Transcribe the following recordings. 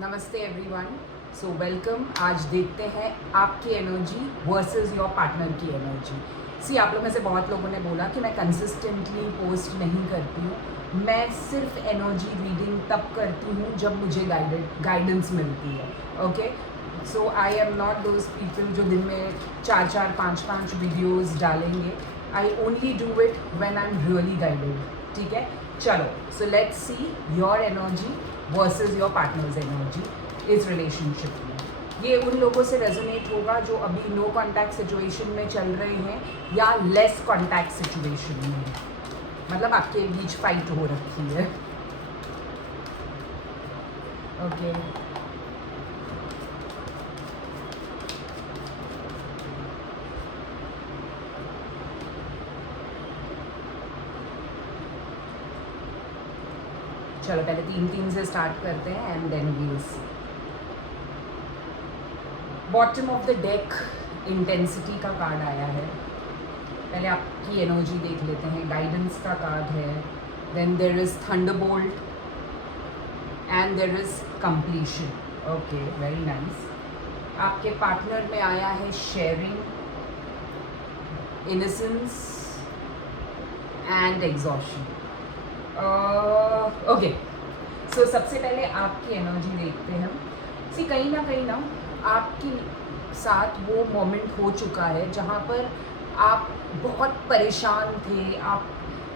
नमस्ते everyone. So welcome. आज देखते हैं आपकी एनर्जी वर्सेस योर पार्टनर की एनर्जी। सी, आप लोग में से बहुत लोगों ने बोला कि मैं कंसिस्टेंटली पोस्ट नहीं करती हूँ, मैं सिर्फ एनर्जी रीडिंग तब करती हूँ जब मुझे गाइडेंस मिलती है। Okay, so I am not those people जो दिन में 4-4, 5-5 वीडियोज़ डालेंगे। I only do it when I am really guided. ठीक है, चलो। So let's see your energy versus your partners energy इस रिलेशनशिप में। ये उन लोगों से रेजोनेट होगा जो अभी नो कॉन्टैक्ट सिचुएशन में चल रहे हैं या लेस कॉन्टैक्ट सिचुएशन में हैं, मतलब आपके बीच फाइट हो रखी है। ओके, चलो पहले 3-3 से स्टार्ट करते हैं and then we'll see. Bottom of the deck intensity का कार्ड आया है। पहले आपकी एनर्जी देख लेते हैं। गाइडेंस का कार्ड है, then there is thunderbolt and there is completion. Okay, very nice. आपके पार्टनर में आया है sharing, innocence and exhaustion. Okay, so सबसे पहले आपकी एनर्जी देखते हैं। सी, कहीं ना आपके साथ वो मोमेंट हो चुका है जहाँ पर आप बहुत परेशान थे, आप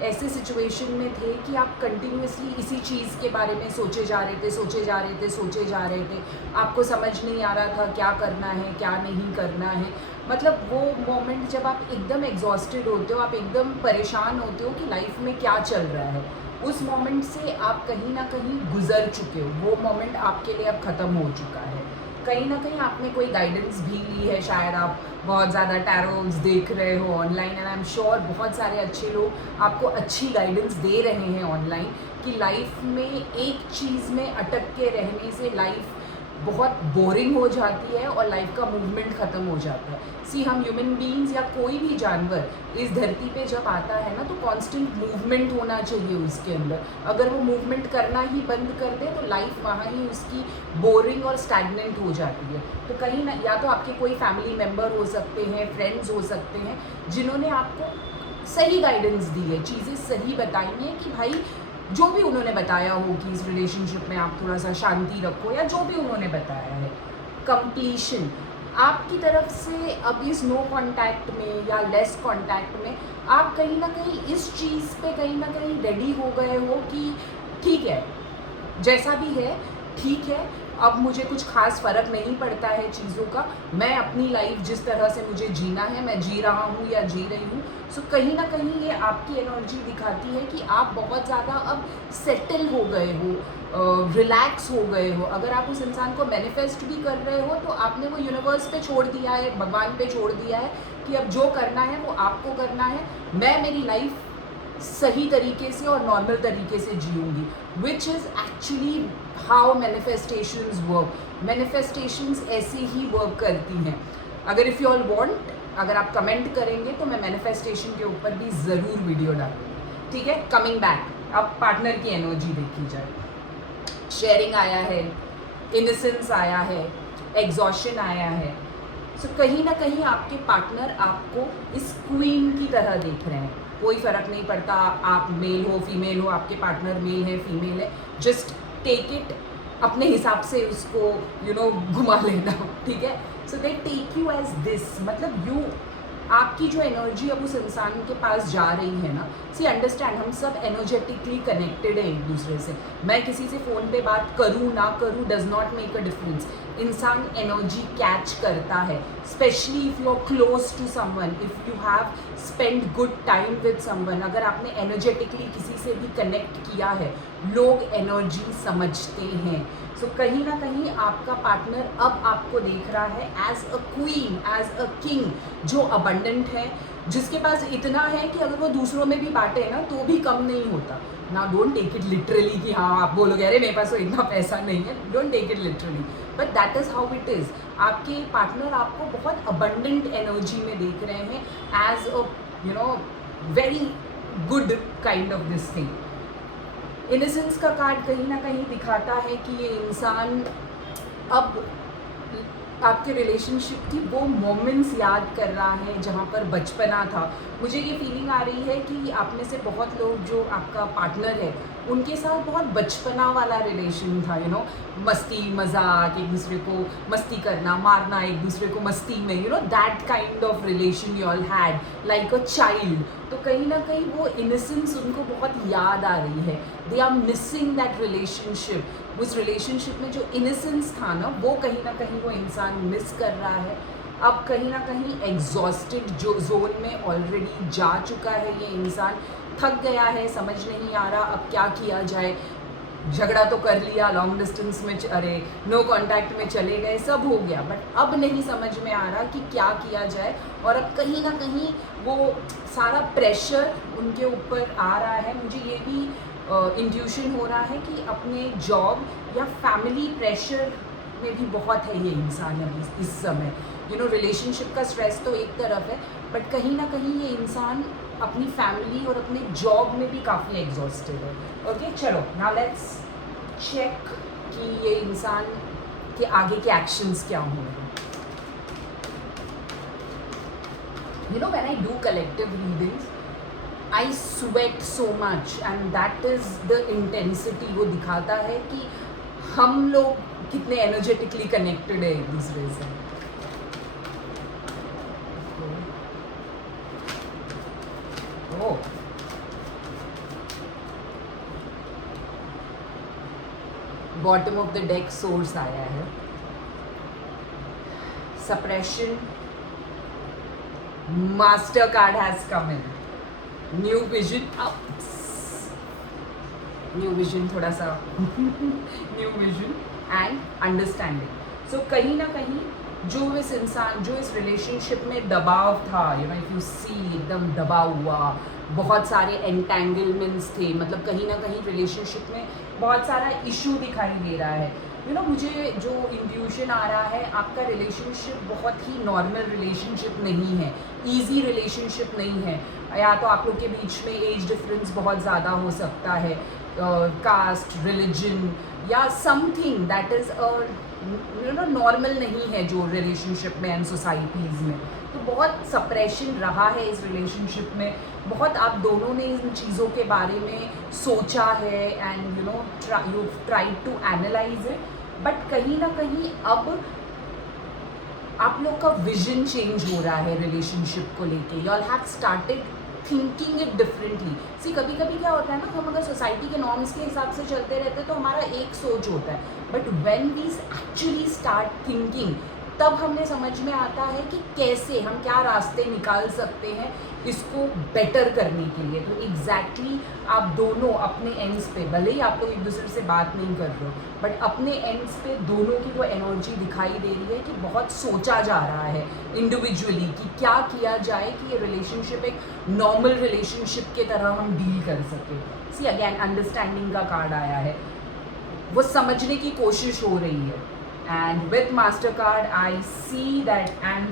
ऐसे सिचुएशन में थे कि आप कंटिन्यूसली इसी चीज़ के बारे में सोचे जा रहे थे। आपको समझ नहीं आ रहा था क्या करना है क्या नहीं करना है। मतलब वो मोमेंट जब आप एकदम एग्जॉस्टेड होते हो, आप एकदम परेशान होते हो कि लाइफ में क्या चल रहा है, उस मोमेंट से आप कहीं ना कहीं गुजर चुके हो। वो मोमेंट आपके लिए अब ख़त्म हो चुका है। कहीं ना कहीं आपने कोई गाइडेंस भी ली है, शायद आप बहुत ज़्यादा टैरोट्स देख रहे हो online, and I am sure बहुत सारे अच्छे लोग आपको अच्छी गाइडेंस दे रहे हैं ऑनलाइन कि लाइफ में एक चीज़ में अटक के रहने से लाइफ बहुत बोरिंग हो जाती है और लाइफ का मूवमेंट ख़त्म हो जाता है। सी, हम ह्यूमन बीइंग्स या कोई भी जानवर इस धरती पे जब आता है ना, तो कांस्टेंट मूवमेंट होना चाहिए उसके अंदर। अगर वो मूवमेंट करना ही बंद कर दे तो लाइफ वहाँ ही उसकी बोरिंग और स्टैग्नेंट हो जाती है। तो कहीं ना, या तो आपके कोई फैमिली मेम्बर हो सकते हैं, फ्रेंड्स हो सकते हैं, जिन्होंने आपको सही गाइडेंस दी है, चीज़ें सही बताई हैं कि भाई जो भी उन्होंने बताया हो कि इस रिलेशनशिप में आप थोड़ा सा शांति रखो, या जो भी उन्होंने बताया है। कंप्लीशन आपकी तरफ से अब इस नो कांटेक्ट में या लेस कांटेक्ट में आप कहीं ना कहीं इस चीज़ पे कहीं ना कहीं रेडी हो गए हो कि ठीक है, जैसा भी है ठीक है, अब मुझे कुछ खास फ़र्क नहीं पड़ता है चीज़ों का। मैं अपनी लाइफ जिस तरह से मुझे जीना है मैं जी रहा हूँ या जी रही हूँ। सो कहीं ना कहीं ये आपकी एनर्जी दिखाती है कि आप बहुत ज़्यादा अब सेटल हो गए हो, रिलैक्स हो गए हो। अगर आप उस इंसान को मैनिफेस्ट भी कर रहे हो तो आपने वो यूनिवर्स पे छोड़ दिया है, भगवान पे छोड़ दिया है कि अब जो करना है वो आपको करना है। मैं मेरी लाइफ सही तरीके से और नॉर्मल तरीके से जीऊँगी, which is actually how manifestations work. Manifestations ऐसे ही वर्क करती हैं। अगर इफ़ यू ऑल वांट, अगर आप कमेंट करेंगे तो मैं मैनिफेस्टेशन के ऊपर भी ज़रूर वीडियो डालूँगी। ठीक है, कमिंग बैक, अब पार्टनर की एनर्जी देखी जाए। शेयरिंग आया है, इनोसेंस आया है, एग्जॉशन आया है। सो कहीं ना कहीं आपके पार्टनर आपको इस क्वीन की तरह देख रहे हैं। कोई फ़र्क नहीं पड़ता आप मेल हो फीमेल हो, आपके पार्टनर मेल है फीमेल है, जस्ट टेक इट अपने हिसाब से उसको घुमा लेना। ठीक है, so they take you as this, मतलब यू, आपकी जो एनर्जी अब उस इंसान के पास जा रही है ना। सी, अंडरस्टैंड, हम सब एनर्जेटिकली कनेक्टेड है एक दूसरे से। मैं किसी से फ़ोन पे बात करूँ ना करूँ does not make a difference. इंसान एनर्जी कैच करता है, specially if you are close to someone, if you have spend good time with someone. अगर आपने एनर्जेटिकली किसी से भी कनेक्ट किया है, लोग एनर्जी समझते हैं। सो कहीं ना कहीं आपका पार्टनर अब आपको देख रहा है as a queen, as a king, जो अबंडेंट है, जिसके पास इतना है कि अगर वो दूसरों में भी बांटे ना तो भी कम नहीं होता ना। डोंट टेक इट लिटरली कि हाँ आप बोलोगे अरे मेरे पास तो इतना पैसा नहीं है, don't take it literally, but that is how it is. आपके पार्टनर आपको बहुत अबंडेंट एनर्जी में देख रहे हैं, as a very good kind of this thing. Innocence का कार्ड कहीं ना कहीं दिखाता है कि ये इंसान अब आपके रिलेशनशिप की वो मोमेंट्स याद कर रहा है जहाँ पर बचपना था। मुझे ये फीलिंग आ रही है कि आप में से बहुत लोग जो आपका पार्टनर है उनके साथ बहुत बचपना वाला रिलेशन था, मस्ती मजाक, एक दूसरे को मस्ती करना, मारना एक दूसरे को मस्ती में, that kind of relation you all had like a child. तो कहीं ना कहीं वो इनोसेंस उनको बहुत याद आ रही है। They are missing that relationship. उस रिलेशनशिप में जो इनोसेंस था ना, वो कहीं ना कहीं वो इंसान मिस कर रहा है। अब कहीं ना कहीं एग्जॉस्टेड जो जोन में ऑलरेडी जा चुका है ये इंसान, थक गया है, समझ नहीं आ रहा अब क्या किया जाए। झगड़ा तो कर लिया, लॉन्ग डिस्टेंस में अरे नो कांटेक्ट में चले गए, सब हो गया, बट अब नहीं समझ में आ रहा कि क्या किया जाए। और अब कहीं ना कहीं वो सारा प्रेशर उनके ऊपर आ रहा है। मुझे ये भी इंट्यूशन हो रहा है कि अपने जॉब या फैमिली प्रेशर में भी बहुत है ये इंसान अभी इस समय। रिलेशनशिप का स्ट्रेस तो एक तरफ है, बट कहीं ना कहीं ये इंसान अपनी फैमिली और अपने जॉब में भी काफ़ी एग्जॉस्टेड है। ओके, चलो नाउ लेट्स चेक कि ये इंसान के आगे के एक्शंस क्या होंगे। When I do collective readings I sweat so much and that is the intensity. वो दिखाता है कि हम लोग कितने एनर्जेटिकली कनेक्टेड है एक दूसरे से। Bottom of the deck source आया है, suppression, master card has come in, new vision, new vision थोड़ा सा न्यू विजन एंड अंडरस्टैंडिंग। सो कहीं ना कहीं जो इस इंसान, जो इस रिलेशनशिप में दबाव था, इफ यू सी एकदम दबा हुआ, बहुत सारे एंटेंगलमेंट्स थे, मतलब कहीं ना कहीं रिलेशनशिप में बहुत सारा इशू दिखाई दे रहा है। मुझे जो इंट्यूशन आ रहा है, आपका रिलेशनशिप बहुत ही नॉर्मल रिलेशनशिप नहीं है, ईजी रिलेशनशिप नहीं है। या तो आप लोग के बीच में एज डिफरेंस बहुत ज़्यादा हो सकता है, कास्ट, रिलीजन या समथिंग दैट इज़ नॉर्मल नहीं है जो रिलेशनशिप में एंड सोसाइटीज़ में। तो बहुत सप्रेशन रहा है इस रिलेशनशिप में, बहुत आप दोनों ने इन चीज़ों के बारे में सोचा है and you try to analyse it, but कहीं ना कहीं अब आप लोग का विजन चेंज हो रहा है रिलेशनशिप को लेके। You all have started thinking it differently. See कभी कभी क्या होता है ना, हम अगर सोसाइटी के नॉर्म्स के हिसाब से चलते रहते हैं तो हमारा एक सोच होता है, but when we actually start thinking, तब हमें समझ में आता है कि कैसे हम क्या रास्ते निकाल सकते हैं इसको बेटर करने के लिए। तो एग्जैक्टली आप दोनों अपने एंड्स पे, भले ही आप लोग एक दूसरे से बात नहीं कर रहे हो, बट अपने एंड्स पे दोनों की वो एनर्जी दिखाई दे रही है कि बहुत सोचा जा रहा है इंडिविजुअली कि क्या किया जाए कि ये रिलेशनशिप एक नॉर्मल रिलेशनशिप के तरह हम डील कर सके। सी अगेन अंडरस्टैंडिंग का कार्ड आया है, वो समझने की कोशिश हो रही है। And with master card I see that, and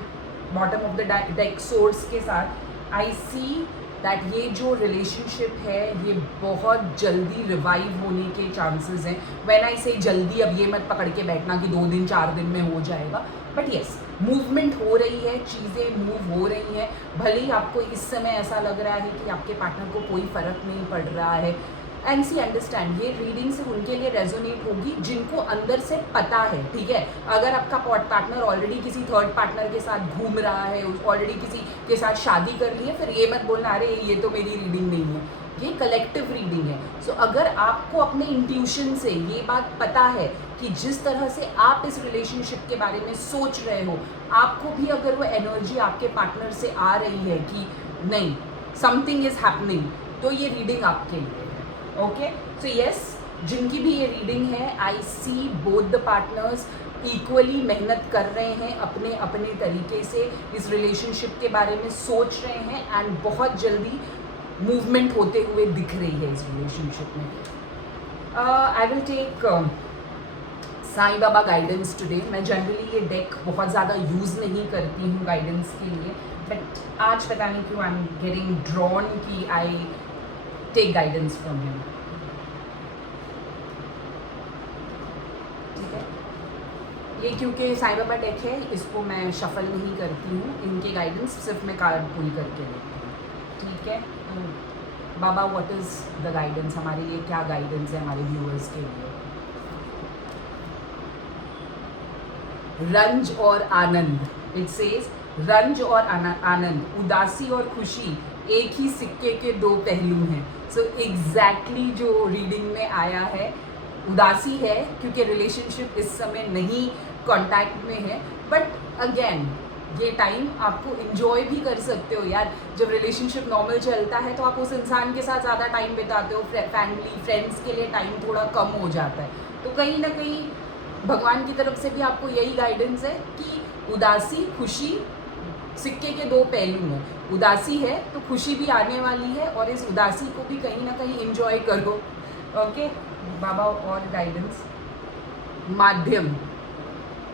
bottom of the deck source के साथ आई सी दैट ये जो रिलेशनशिप है ये बहुत जल्दी रिवाइव होने के चांसेस हैं। व्हेन आई से जल्दी, अब ये मत पकड़ के बैठना कि 2 दिन 4 दिन में हो जाएगा, बट येस मूवमेंट हो रही है, चीज़ें मूव हो रही हैं। भले ही आपको इस समय ऐसा लग रहा है कि आपके पार्टनर को कोई फ़र्क नहीं पड़ रहा है। एंड सी अंडरस्टैंड, ये रीडिंग सिर्फ उनके लिए रेजोनेट होगी जिनको अंदर से पता है, ठीक है। अगर आपका पार्टनर ऑलरेडी किसी थर्ड पार्टनर के साथ घूम रहा है, ऑलरेडी किसी के साथ शादी कर ली है, फिर ये मत बोलना अरे ये तो मेरी रीडिंग नहीं है, ये कलेक्टिव रीडिंग है। सो अगर आपको अपने इंट्यूशन से ये बात पता है कि जिस तरह से आप इस रिलेशनशिप के बारे में सोच रहे हो, आपको भी अगर वो एनर्जी आपके पार्टनर से आ रही है कि नहीं समथिंग इज हैपनिंग, तो ये रीडिंग आपके लिए है। ओके, सो यस, जिनकी भी ये रीडिंग है, आई C both the partners equally मेहनत कर रहे हैं, अपने अपने तरीके से इस रिलेशनशिप के बारे में सोच रहे हैं एंड बहुत जल्दी मूवमेंट होते हुए दिख रही है इस रिलेशनशिप में। I will take Sai Baba guidance today. मैं जनरली ये डेक बहुत ज़्यादा यूज़ नहीं करती हूँ गाइडेंस के लिए, बट आज पता नहीं क्यों आई एम गेटिंग ड्रॉन कि I take guidance from him. ठीक है, ये क्योंकि साईं बाबा डेक है, इसको मैं शफल नहीं करती हूँ, इनके गाइडेंस सिर्फ मैं कार्ड पुल करके लेती हूँ, ठीक है। बाबा व्हाट इज़ द गाइडेंस, हमारे लिए क्या गाइडेंस है हमारे व्यूअर्स के लिए? रंज और आनंद, इट सेज रंज और आनंद, उदासी और खुशी एक ही सिक्के के दो पहलू हैं। सो एग्जैक्टली जो रीडिंग में आया है, उदासी है क्योंकि रिलेशनशिप इस समय नहीं कांटेक्ट में है, बट अगेन ये टाइम आपको इंजॉय भी कर सकते हो यार। जब रिलेशनशिप नॉर्मल चलता है तो आप उस इंसान के साथ ज़्यादा टाइम बिताते हो, फैमिली फ्रेंड्स के लिए टाइम थोड़ा कम हो जाता है। तो कहीं ना कहीं भगवान की तरफ से भी आपको यही गाइडेंस है कि उदासी खुशी सिक्के के दो पहलू हैं। उदासी है तो खुशी भी आने वाली है, और इस उदासी को भी कहीं ना कहीं इंजॉय करो, ओके। बाबा और गाइडेंस, माध्यम,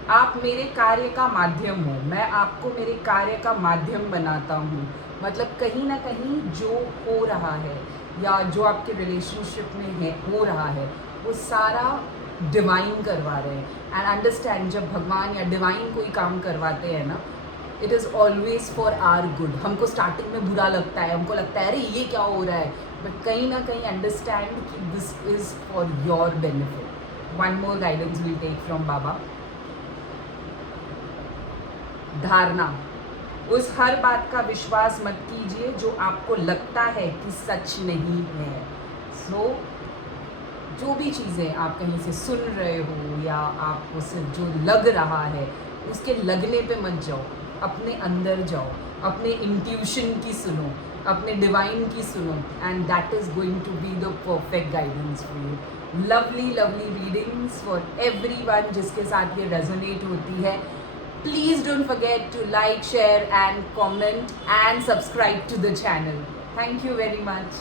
आप मेरे कार्य का माध्यम हो, मैं आपको मेरे कार्य का माध्यम बनाता हूँ। मतलब कहीं ना कहीं जो हो रहा है या जो आपके रिलेशनशिप में है हो रहा है, वो सारा डिवाइन करवा रहे हैं। एंड अंडरस्टैंड, जब भगवान या डिवाइन कोई काम करवाते हैं ना, it is always for our good. हमको स्टार्टिंग में बुरा लगता है, हमको लगता है अरे ये क्या हो रहा है, बट कहीं ना कहीं अंडरस्टैंड कि this is for your benefit. One more guidance will take from बाबा। धारणा, उस हर बात का विश्वास मत कीजिए जो आपको लगता है कि सच नहीं है। सो जो भी चीज़ें आप कहीं से सुन रहे हो या आपको सिर्फ जो लग रहा है, उसके लगने पे मत जाओ, अपने अंदर जाओ, अपने इंट्यूशन की सुनो, अपने डिवाइन की सुनो, and that is going to be the perfect guidance for you. Lovely lovely readings for everyone जिसके साथ ये रेजोनेट होती है। Please don't forget to like, share and comment and subscribe to the channel. Thank you very much.